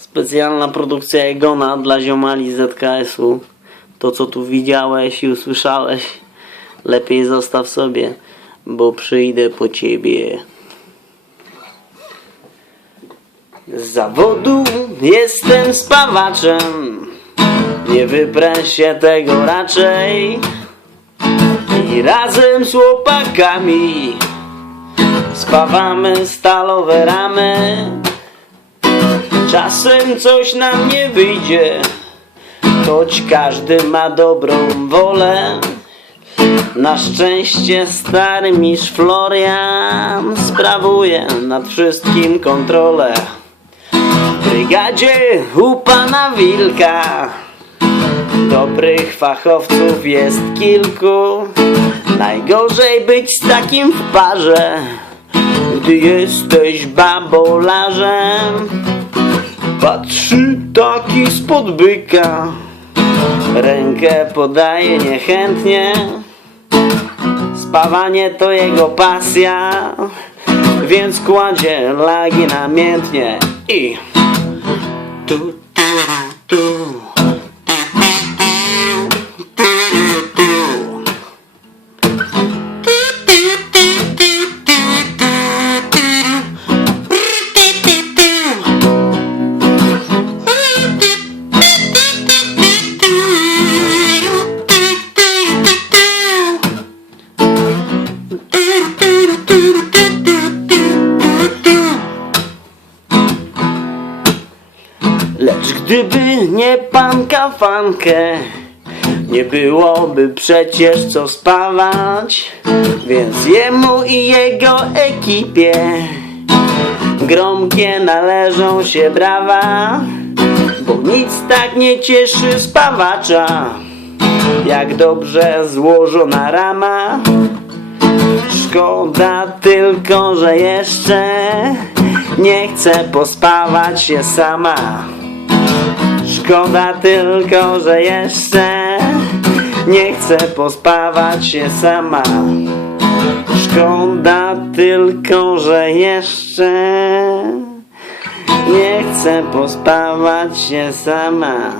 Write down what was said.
Specjalna produkcja Egona dla ziomali ZKS-u. To co tu widziałeś i usłyszałeś, lepiej zostaw sobie, bo przyjdę po ciebie. Z zawodu jestem spawaczem, nie wyprę się tego raczej. I razem z chłopakami spawamy stalowe ramy. Czasem coś nam nie wyjdzie, choć każdy ma dobrą wolę. Na szczęście stary mistrz Florian sprawuje nad wszystkim kontrolę. W brygadzie u pana Wilka dobrych fachowców jest kilku. Najgorzej być z takim w parze, gdy jesteś babolarzem. Patrzy taki spod byka. Rękę podaje niechętnie. Spawanie to jego pasja. Więc kładzie lagi namiętnie I tu, tu, tu. Lecz gdyby nie pan kafankę Nie byłoby przecież co spawać Więc jemu i jego ekipie Gromkie należą się brawa Bo nic tak nie cieszy spawacza Jak dobrze złożona rama Szkoda tylko, że jeszcze nie chcę pospawać się sama. Szkoda tylko, że jeszcze nie chcę pospawać się sama. Szkoda tylko, że jeszcze nie chcę pospawać się sama.